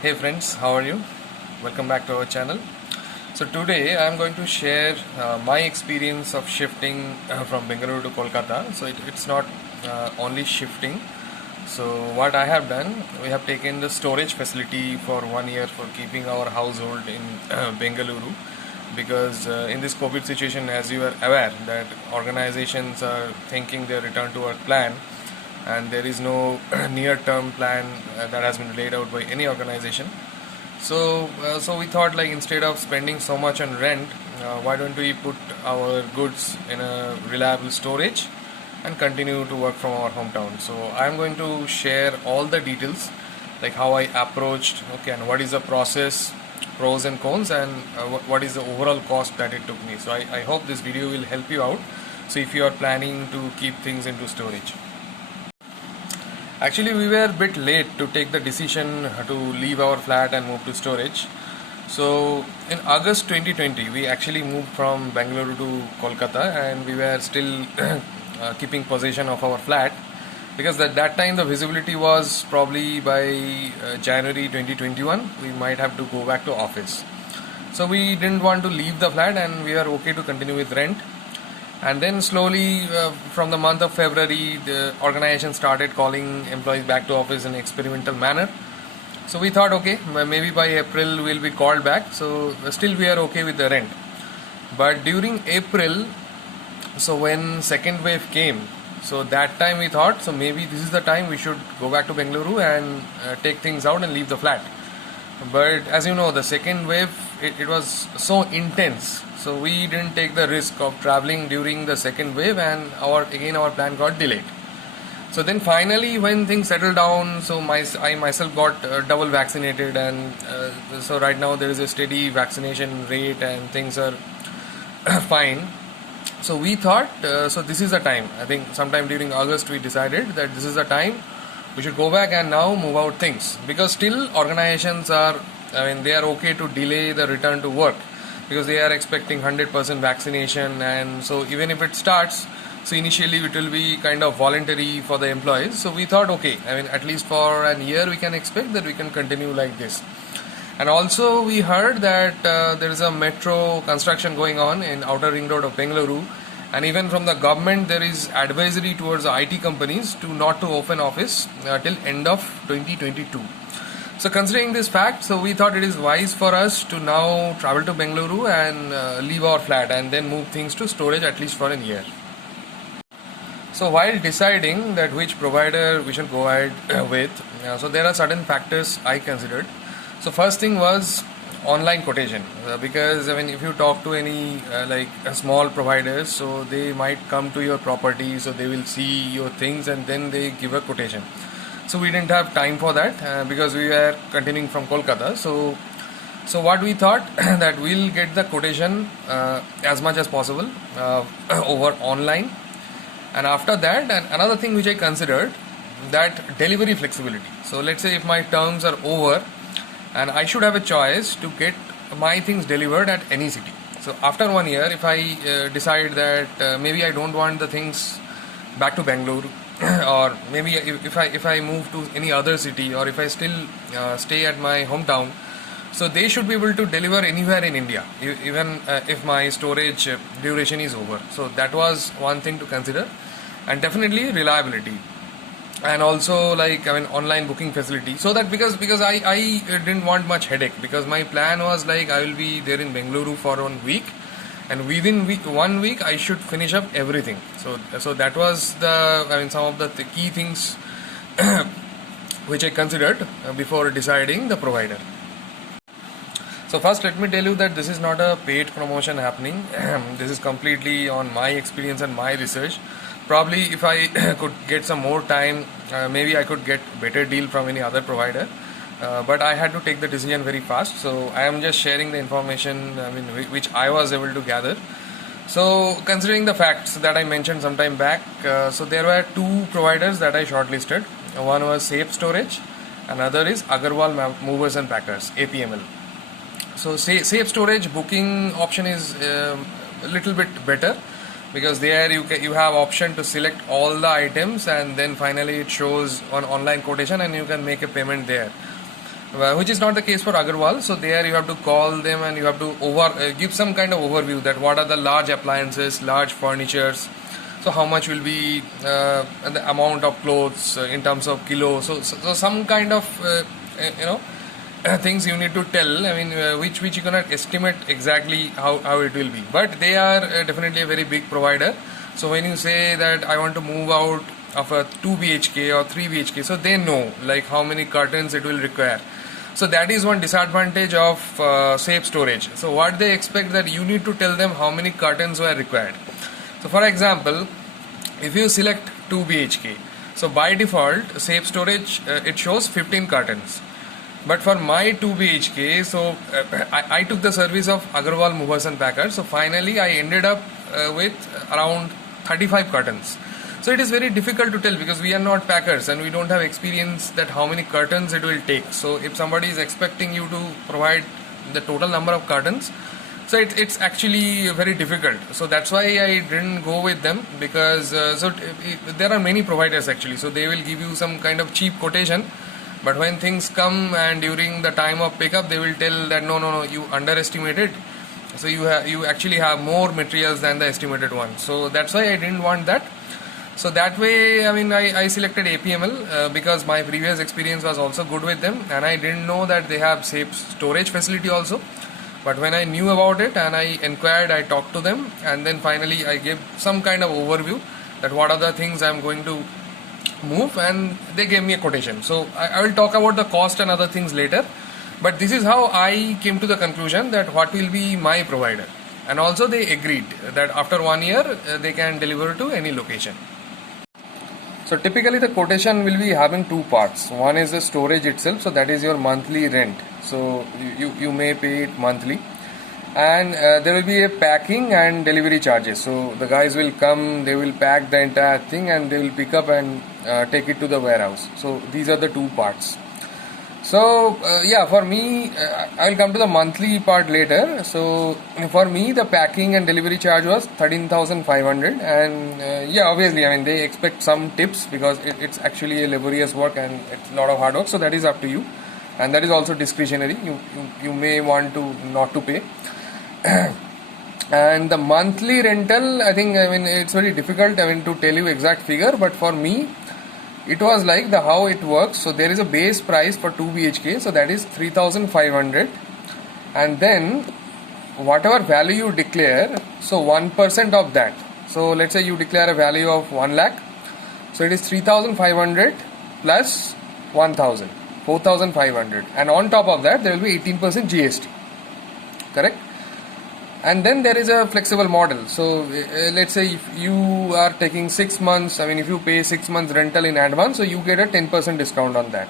Hey friends, how are you? Welcome back to our channel. So today I am going to share my experience of shifting from Bangalore to Kolkata. So it's not only shifting. So what I have done, we have taken the storage facility for 1 year for keeping our household in Bengaluru, because in this COVID situation, as you are aware, that organizations are thinking their return to work plan, and there is no near-term plan that has been laid out by any organization. So we thought, like, instead of spending so much on rent, why don't we put our goods in a reliable storage and continue to work from our hometown. So I'm going to share all the details, like how I approached, okay, and what is the process, pros and cons, and what is the overall cost that it took me. So I hope this video will help you out. So if you are planning to keep things into storage. Actually, we were a bit late to take the decision to leave our flat and move to storage. So in August 2020, we actually moved from Bangalore to Kolkata, and we were still keeping possession of our flat, because at that time the visibility was probably by January 2021 we might have to go back to office. So we didn't want to leave the flat, and we are okay to continue with rent. And then slowly, from the month of February, the organization started calling employees back to office in experimental manner. So we thought, okay, maybe by April we'll be called back. So still we are okay with the rent. But during April, so when second wave came, so that time we thought, so maybe this is the time we should go back to Bengaluru and take things out and leave the flat. But as you know, the second wave, it was so intense, so we didn't take the risk of traveling during the second wave, and our plan got delayed. So then finally, when things settled down, so I myself got double vaccinated, and so right now there is a steady vaccination rate and things are fine. So we thought, so this is the time. I think sometime during August we decided that this is the time we should go back and now move out things, because still organizations are, they are okay to delay the return to work, because they are expecting 100% vaccination. And so even if it starts, so initially it will be kind of voluntary for the employees. So we thought, okay, at least for a year we can expect that we can continue like this. And also we heard that there is a metro construction going on in outer ring road of Bengaluru, and even from the government there is advisory towards the IT companies to not to open office till end of 2022. So considering this fact, so we thought it is wise for us to now travel to Bengaluru and leave our flat and then move things to storage at least for a year. So while deciding that which provider we should go ahead with, so there are certain factors I considered. So first thing was online quotation, because if you talk to any small providers, so they might come to your property, so they will see your things and then they give a quotation. So we didn't have time for that because we were continuing from Kolkata. So what we thought that we'll get the quotation as much as possible over online. And after that, and another thing which I considered, that delivery flexibility. So let's say if my terms are over and I should have a choice to get my things delivered at any city. So after 1 year, if I decide that maybe I don't want the things back to Bangalore, or maybe if I move to any other city, or if I still stay at my hometown, so they should be able to deliver anywhere in India, even if my storage duration is over. So that was one thing to consider, and definitely reliability. And also online booking facility, so that because I didn't want much headache, because my plan was like I will be there in Bengaluru for 1 week, and within 1 week I should finish up everything. So that was the some of the key things which I considered before deciding the provider. So first let me tell you that this is not a paid promotion happening. This is completely on my experience and my research. Probably if I could get some more time, maybe I could get better deal from any other provider. But I had to take the decision very fast. So I am just sharing the information which I was able to gather. So considering the facts that I mentioned some time back, so there were two providers that I shortlisted. One was Safe Storage, another is Agarwal Movers and Packers, APML. So Safe Storage booking option is a little bit better, because there you have option to select all the items, and then finally it shows on online quotation and you can make a payment there. which is not the case for Agarwal. So there you have to call them and you have to give some kind of overview that what are the large appliances, large furnitures. So how much will be the amount of clothes in terms of kilo. So some kind of you know things you need to tell. I mean, which you cannot estimate exactly how it will be. But they are definitely a very big provider. So when you say that I want to move out of a 2 BHK or 3 BHK, so they know like how many curtains it will require. So that is one disadvantage of safe storage. So what they expect that you need to tell them how many curtains were required. So for example, if you select 2 BHK, so by default safe storage it shows 15 curtains. But for my 2 BHK, so I took the service of Agarwal Movers and Packers. So finally I ended up with around 35 curtains. So it is very difficult to tell because we are not packers and we don't have experience that how many curtains it will take. So if somebody is expecting you to provide the total number of curtains, so it's actually very difficult. So that's why I didn't go with them, because there are many providers actually. So they will give you some kind of cheap quotation, but when things come and during the time of pickup, they will tell that no, you underestimated. So you actually have more materials than the estimated one. So that's why I didn't want that. So that way, I mean, I selected APML because my previous experience was also good with them, and I didn't know that they have safe storage facility also. But when I knew about it and I inquired, I talked to them, and then finally I gave some kind of overview that what are the things I'm going to move, and they gave me a quotation. So I will talk about the cost and other things later, but this is how I came to the conclusion that what will be my provider. And also they agreed that after 1 year they can deliver to any location. So typically the quotation will be having two parts. One is the storage itself, so that is your monthly rent. So you may pay it monthly, and there will be a packing and delivery charges. So the guys will come, they will pack the entire thing and they will pick up and take it to the warehouse. So these are the two parts. So yeah, for me, I will come to the monthly part later. So for me, the packing and delivery charge was 13,500, and yeah, obviously, I mean, they expect some tips because it's actually a laborious work and it's a lot of hard work. So that is up to you, and that is also discretionary. You may want to not to pay. And the monthly rental, I mean, it's very difficult, I mean, to tell you exact figure, but for me, it was like how it works. So there is a base price for 2 BHK, so that is 3,500, and then whatever value you declare, so 1% of that. So let's say you declare a value of 1 lakh, so it is 3,500 plus 1,000, 4,500, and on top of that there will be 18% GST, correct? And then there is a flexible model. So let's say if you are taking 6 months, I mean, if you pay 6 months rental in advance, so you get a 10% discount on that.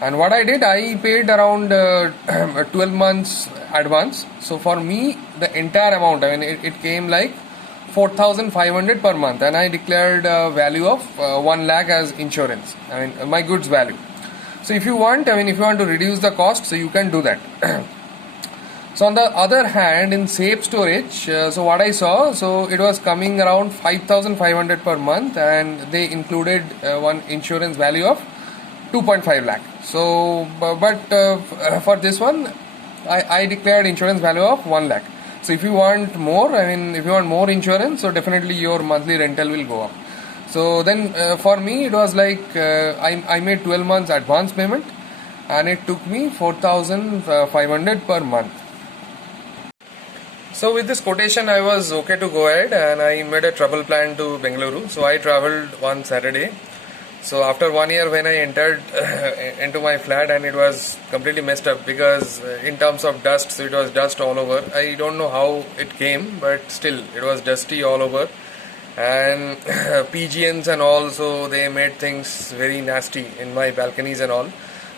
And what I did, I paid around 12 months advance. So for me, the entire amount, I mean, it came like 4,500 per month, and I declared a value of 1 lakh as insurance, I mean, my goods value. So if you want, I mean, if you want to reduce the cost, so you can do that. So on the other hand, in safe storage, so what I saw, so it was coming around 5,500 per month, and they included one insurance value of 2.5 lakh. So, but for this one, I declared insurance value of 1 lakh. So if you want more, I mean, if you want more insurance, so definitely your monthly rental will go up. So then for me, it was like I made 12 months advance payment, and it took me 4,500 per month. So with this quotation, I was okay to go ahead, and I made a travel plan to Bangalore. So I traveled one Saturday. So after 1 year, when I entered into my flat, and it was completely messed up because in terms of dust, so it was dust all over. I don't know how it came, but still it was dusty all over, and pigeons and all, so they made things very nasty in my balconies and all.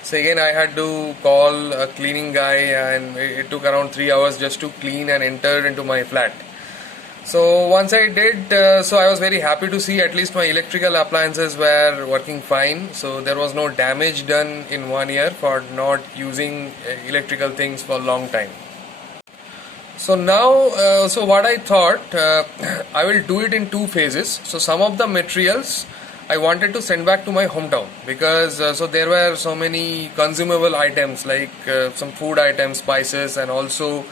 So again, I had to call a cleaning guy, and it took around 3 hours just to clean and enter into my flat. So once I did, so I was very happy to see at least my electrical appliances were working fine. So there was no damage done in 1 year for not using electrical things for a long time. So now, so what I thought, I will do it in two phases. So some of the materials I wanted to send back to my hometown because so there were so many consumable items like some food items, spices, and also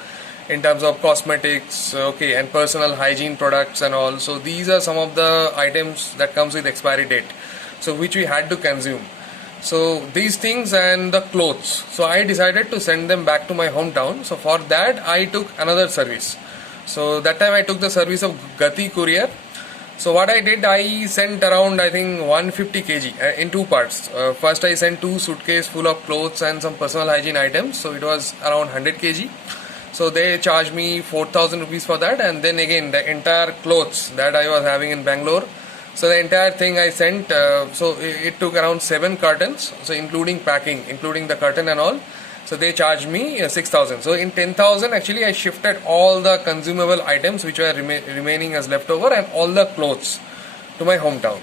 in terms of cosmetics, okay, and personal hygiene products and all. So these are some of the items that comes with expiry date, so which we had to consume. So these things and the clothes. So I decided to send them back to my hometown. So for that I took another service. So that time I took the service of Gati Courier. So what I did, I sent around I think 150 kg in two parts. First I sent two suitcases full of clothes and some personal hygiene items. So it was around 100 kg. So they charged me 4,000 rupees for that, and then again the entire clothes that I was having in Bangalore. So the entire thing I sent, so it took around 7 cartons, so including packing, including the curtain and all. So they charged me 6,000. So in 10,000 actually I shifted all the consumable items which were remaining as leftover and all the clothes to my hometown.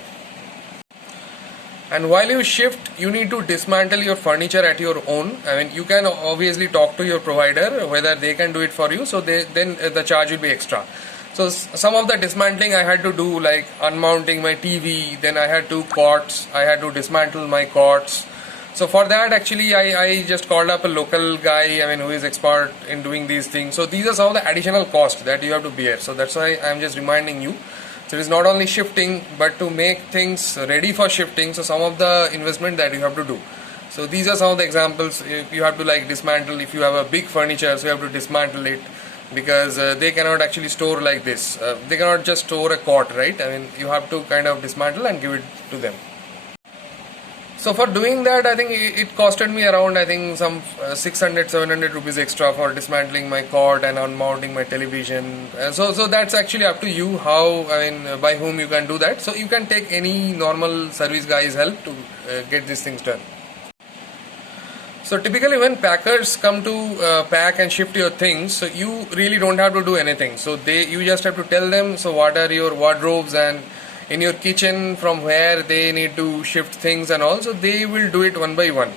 And while you shift, you need to dismantle your furniture at your own. I mean, you can obviously talk to your provider whether they can do it for you. So then the charge will be extra. So some of the dismantling I had to do, like unmounting my TV. Then I had two cots. I had to dismantle my cots. So for that actually I just called up a local guy, I mean, who is expert in doing these things. So these are some of the additional costs that you have to bear. So that's why I'm just reminding you. So it is not only shifting, but to make things ready for shifting. So some of the investment that you have to do. So these are some of the examples. You have to like dismantle. If you have a big furniture, so you have to dismantle it, because they cannot actually store like this. They cannot just store a cot, right? I mean, you have to kind of dismantle and give it to them. So for doing that, I think it costed me around, I think, some 600-700 rupees extra for dismantling my cot and unmounting my television. So that's actually up to you how, I mean, by whom you can do that. So you can take any normal service guy's help to get these things done. So typically when packers come to pack and shift your things, so you really don't have to do anything. So you just have to tell them, so what are your wardrobes and in your kitchen from where they need to shift things and all. So they will do it one by one.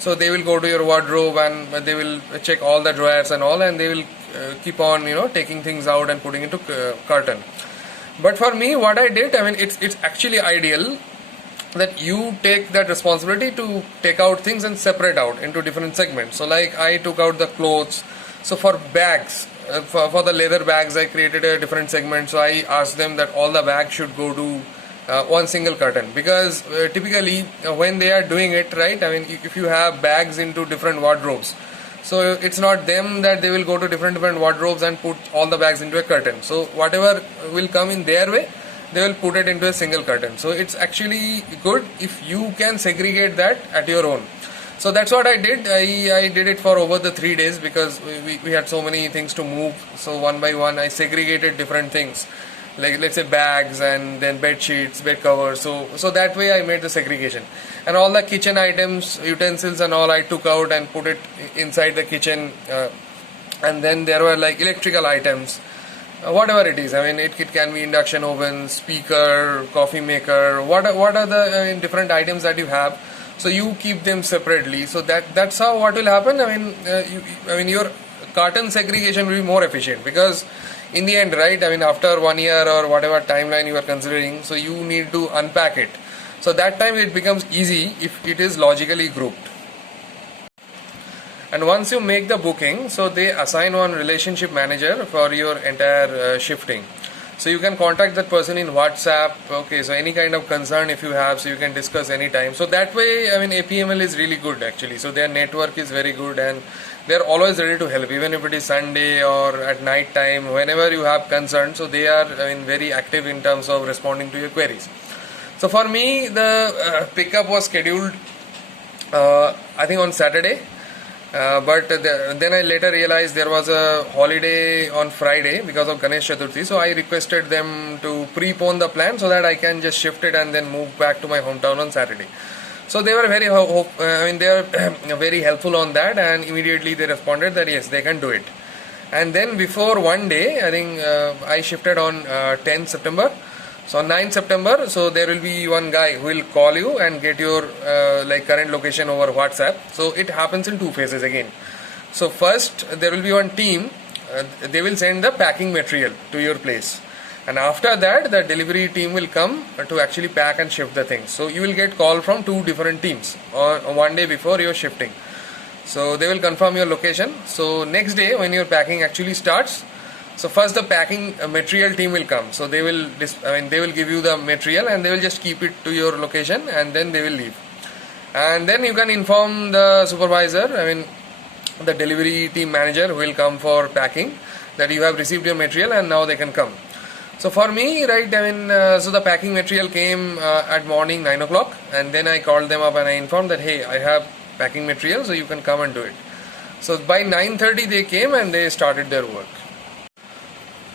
So they will go to your wardrobe and they will check all the drawers and all, and they will keep on, taking things out and putting into carton. But for me, what I did, I mean, it's actually ideal that you take that responsibility to take out things and separate out into different segments. So like I took out the clothes. So for bags, for the leather bags, I created a different segment. So I asked them that all the bags should go to one single curtain, because typically when they are doing it, right, I mean, if you have bags into different wardrobes, so it's not them that they will go to different wardrobes and put all the bags into a curtain. So whatever will come in their way, they will put it into a single curtain. So it's actually good if you can segregate that at your own. So that's what I did. I did it for over the 3 days, because we had so many things to move. So one by one I segregated different things, like let's say bags and then bed sheets, bed covers. So that way I made the segregation. And all the kitchen items, utensils and all, I took out and put it inside the kitchen. And then there were like electrical items, whatever it is. I mean, it can be induction oven, speaker, coffee maker, what are the different items that you have. So you keep them separately. So that's how what will happen. I mean, your carton segregation will be more efficient, because in the end, right, I mean, after 1 year or whatever timeline you are considering, so you need to unpack it. So that time it becomes easy if it is logically grouped. And once you make the booking, so they assign one relationship manager for your entire shifting. So you can contact that person in WhatsApp. Okay, so any kind of concern if you have, so you can discuss anytime. So that way, I mean, APML is really good actually. So their network is very good, and they're always ready to help, even if it is Sunday or at night time, whenever you have concerns. So they are, I mean, very active in terms of responding to your queries. So for me, the pickup was scheduled, I think on Saturday. But then I later realized there was a holiday on Friday because of Ganesh Chaturthi. So I requested them to prepone the plan so that I can just shift it and then move back to my hometown on Saturday. So they were very, they are very helpful on that, and immediately they responded that yes, they can do it. And then before one day, I think I shifted on 10th September. So on 9th September, so there will be one guy who will call you and get your like current location over WhatsApp. So it happens in 2 phases again. So first there will be one team, they will send the packing material to your place. and after that the delivery team will come to actually pack and shift the things. So you will get call from two different teams on one day before your shifting. So they will confirm your location. So next day when your packing actually starts, so first the packing material team will come. So they will they will give you the material and they will just keep it to your location, and then they will leave. And then you can inform the supervisor, the delivery team manager who will come for packing, that you have received your material and now they can come. So for me, right, so the packing material came at morning 9 o'clock, and then I called them up and I informed that, hey, I have packing material, so you can come and do it. So by 9:30 they came and they started their work.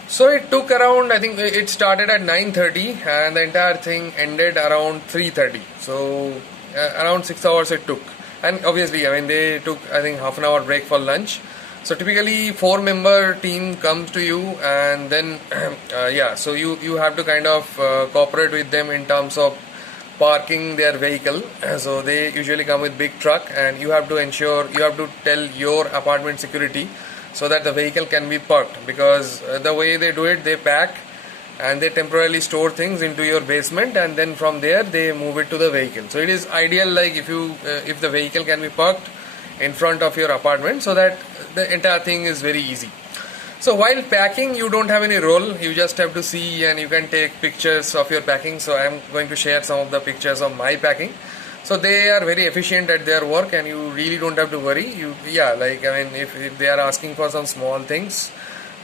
So it took around, I think it started at 9:30 and the entire thing ended around 3:30. So around 6 hours it took. And obviously, they took, I think, half an hour break for lunch. So typically 4-member team comes to you, and then so you have to kind of cooperate with them in terms of parking their vehicle. So they usually come with big truck, and you have to tell your apartment security so that the vehicle can be parked, because the way they do it, they pack and they temporarily store things into your basement, and then from there they move it to the vehicle. So it is ideal, like if the vehicle can be parked in front of your apartment, so that the entire thing is very easy. So while packing, you don't have any role, you just have to see and you can take pictures of your packing. So I am going to share some of the pictures of my packing. So they are very efficient at their work, and you really don't have to worry. If they are asking for some small things,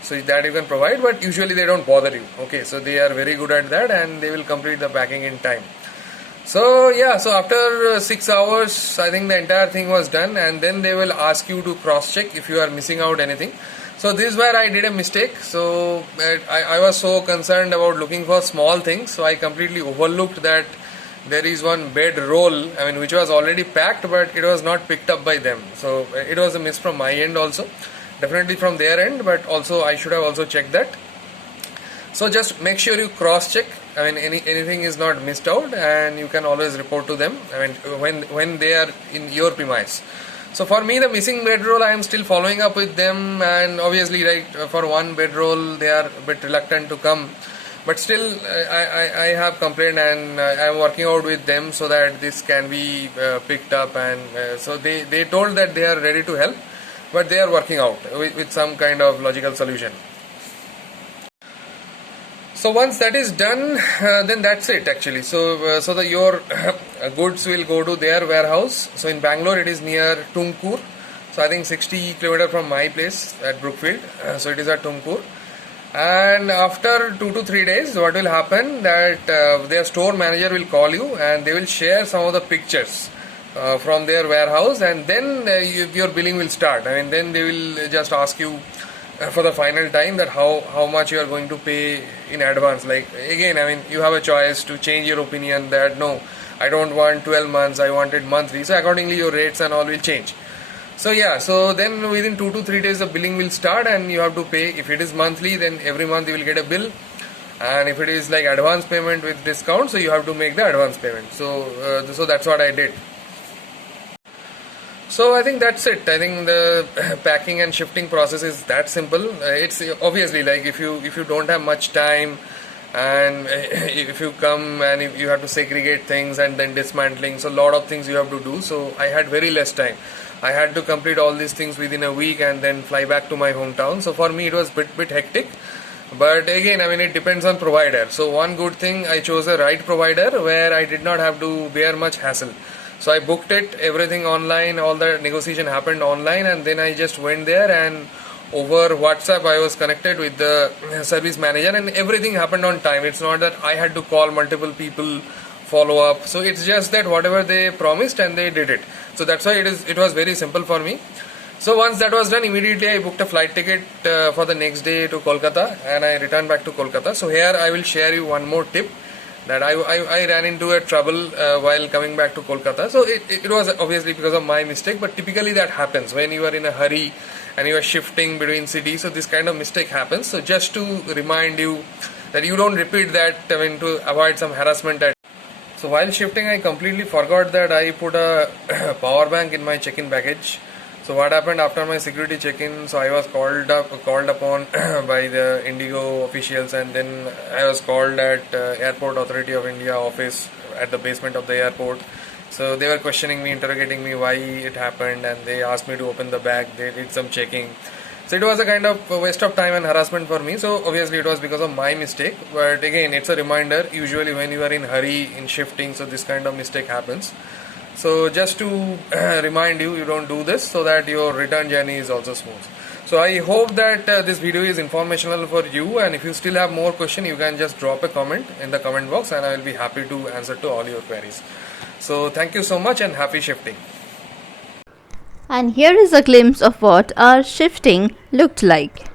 so that you can provide, but usually they don't bother you. Okay, so they are very good at that, and they will complete the packing in time. So so after 6 hours, I think the entire thing was done, and then they will ask you to cross check if you are missing out anything. So this is where I did a mistake. So I was so concerned about looking for small things, so I completely overlooked that there is one bed roll, which was already packed, but it was not picked up by them. So it was a miss from my end also, definitely from their end, but also I should have also checked that. So just make sure you cross check, anything is not missed out, and you can always report to them when they are in your premise. So for me, the missing bedroll, I am still following up with them, and obviously, for one bedroll they are a bit reluctant to come. But still, I have complained, and I am working out with them so that this can be picked up. And so they told that they are ready to help, but they are working out with some kind of logical solution. So once that is done, then that's it actually. So your goods will go to their warehouse. So in Bangalore, it is near Tumkur. So I think 60 km from my place at Brookfield. So it is at Tumkur. And after 2 to 3 days, what will happen that their store manager will call you, and they will share some of the pictures from their warehouse, and then your billing will start. Then they will just ask you for the final time that how much you are going to pay in advance. Like again, you have a choice to change your opinion that no, I don't want 12 months, I want it monthly. So accordingly your rates and all will change. So then within 2 to 3 days the billing will start, and you have to pay. If it is monthly, then every month you will get a bill, and if it is like advance payment with discount, so you have to make the advance payment. So that's what I did. So I think that's it. I think the packing and shifting process is that simple. It's obviously like if you don't have much time, and if you come and if you have to segregate things and then dismantling, so a lot of things you have to do. So I had very less time. I had to complete all these things within a week and then fly back to my hometown. So for me it was bit hectic. But again, it depends on provider. So one good thing, I chose a right provider where I did not have to bear much hassle. So I booked it, everything online, all the negotiation happened online, and then I just went there, and over WhatsApp I was connected with the service manager, and everything happened on time. It's not that I had to call multiple people, follow up. So it's just that whatever they promised, and they did it. So that's why it was very simple for me. So once that was done, immediately I booked a flight ticket for the next day to Kolkata, and I returned back to Kolkata. So here I will share you one more tip, that I ran into a trouble while coming back to Kolkata. So it was obviously because of my mistake, but typically that happens when you are in a hurry and you are shifting between cities. So this kind of mistake happens. So just to remind you that you don't repeat that, to avoid some harassment. So while shifting, I completely forgot that I put a power bank in my check-in baggage. So what happened after my security check-in? So I was called upon by the Indigo officials, and then I was called at Airport Authority of India office at the basement of the airport. So they were questioning me, interrogating me why it happened, and they asked me to open the bag. They did some checking. So it was a kind of a waste of time and harassment for me. So obviously it was because of my mistake. But again, it's a reminder. Usually when you are in hurry in shifting, so this kind of mistake happens. So just to remind you, you don't do this so that your return journey is also smooth. So I hope that this video is informational for you, and if you still have more question, you can just drop a comment in the comment box and I will be happy to answer to all your queries. So thank you so much and happy shifting. And here is a glimpse of what our shifting looked like.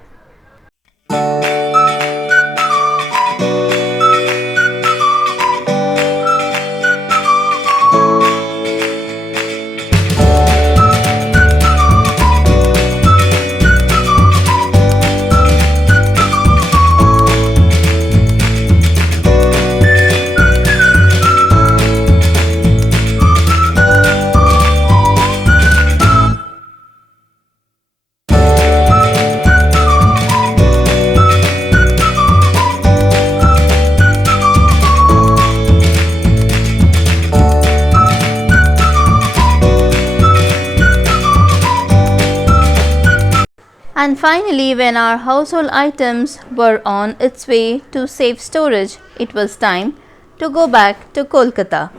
And finally, when our household items were on its way to safe storage, it was time to go back to Kolkata.